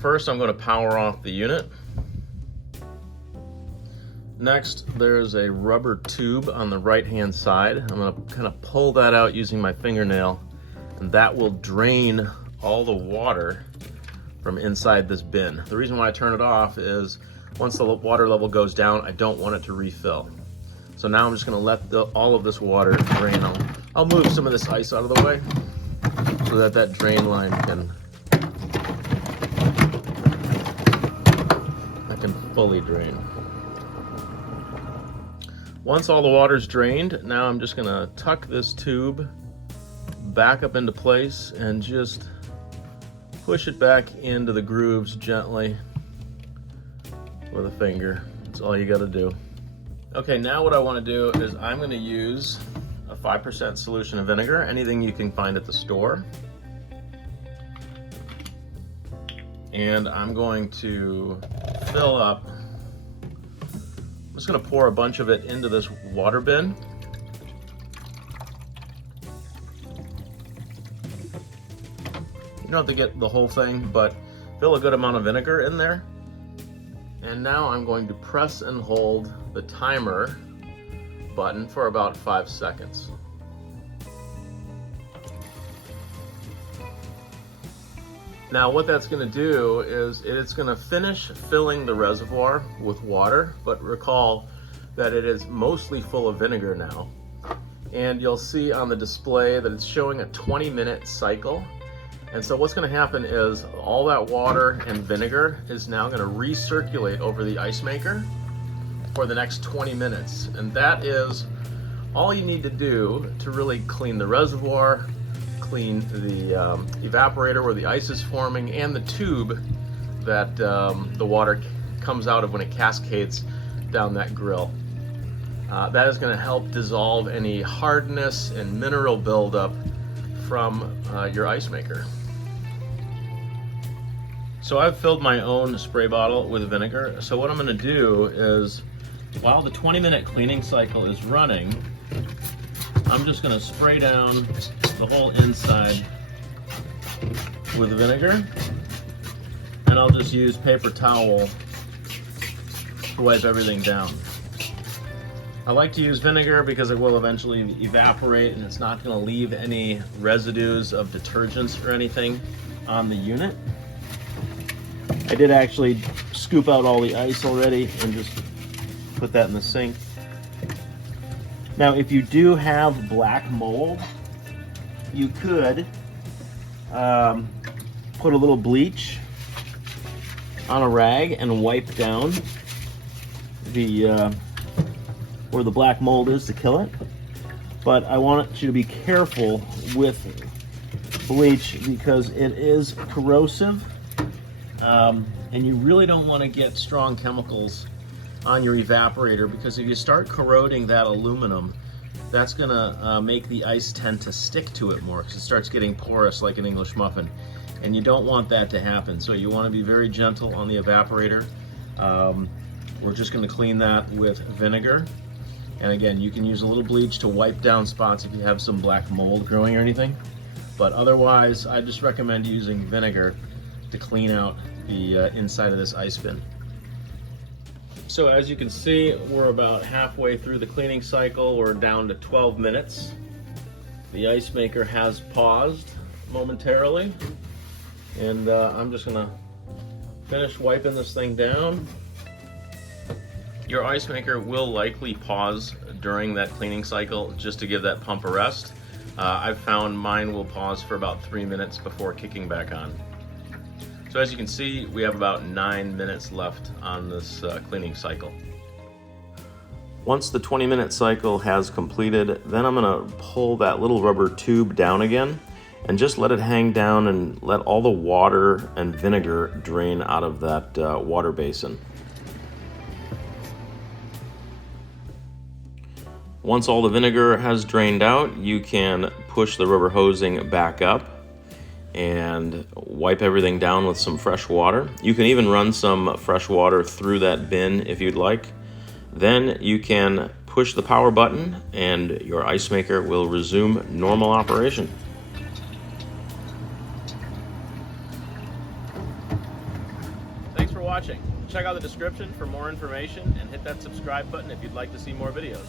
First, I'm going to power off the unit. Next, there's a rubber tube on the right-hand side. I'm going to kind of pull that out using my fingernail, and that will drain all the water from inside this bin. The reason why I turn it off is once the water level goes down, I don't want it to refill. So now I'm just going to let all of this water drain. I'll move some of this ice out of the way so that that drain line can fully drain. Once all the water's drained, now I'm just going to tuck this tube back up into place and just push it back into the grooves gently with a finger. That's all you got to do. Okay, now what I want to do is I'm going to use a 5% solution of vinegar, anything you can find at the store. And I'm going to fill up, I'm just going to pour a bunch of it into this water bin. You don't have to get the whole thing, but fill a good amount of vinegar in there. And now I'm going to press and hold the timer button for about 5 seconds. Now what that's going to do is it's going to finish filling the reservoir with water, but recall that it is mostly full of vinegar now. And you'll see on the display that it's showing a 20-minute cycle. And so what's going to happen is all that water and vinegar is now going to recirculate over the ice maker for the next 20 minutes. And that is all you need to do to really clean the reservoir, clean the evaporator where the ice is forming, and the tube that the water comes out of when it cascades down that grill. That is going to help dissolve any hardness and mineral buildup from your ice maker. So I've filled my own spray bottle with vinegar. So what I'm going to do is, while the 20-minute cleaning cycle is running, I'm just going to spray down the whole inside with vinegar, and I'll just use paper towel to wipe everything down. I like to use vinegar because it will eventually evaporate and it's not going to leave any residues of detergents or anything on the unit. I did actually scoop out all the ice already and just put that in the sink. Now, if you do have black mold, you could put a little bleach on a rag and wipe down the where the black mold is to kill it. But I want you to be careful with bleach because it is corrosive, and you really don't want to get strong chemicals on your evaporator, because if you start corroding that aluminum, that's going to make the ice tend to stick to it more because it starts getting porous like an English muffin, and you don't want that to happen. So you want to be very gentle on the evaporator. We're just going to clean that with vinegar, and again, you can use a little bleach to wipe down spots if you have some black mold growing or anything, but otherwise I just recommend using vinegar to clean out the inside of this ice bin. So as you can see, we're about halfway through the cleaning cycle. We're down to 12 minutes. The ice maker has paused momentarily, and I'm just gonna finish wiping this thing down. Your ice maker will likely pause during that cleaning cycle just to give that pump a rest. I've found mine will pause for about 3 minutes before kicking back on. So as you can see, we have about 9 minutes left on this cleaning cycle. Once the 20-minute cycle has completed, then I'm gonna pull that little rubber tube down again and just let it hang down and let all the water and vinegar drain out of that water basin. Once all the vinegar has drained out, you can push the rubber hosing back up and wipe everything down with some fresh water. You can even run some fresh water through that bin if you'd like. Then you can push the power button and your ice maker will resume normal operation. watching. Check out the description for more information and hit that subscribe button if you'd like to see more videos.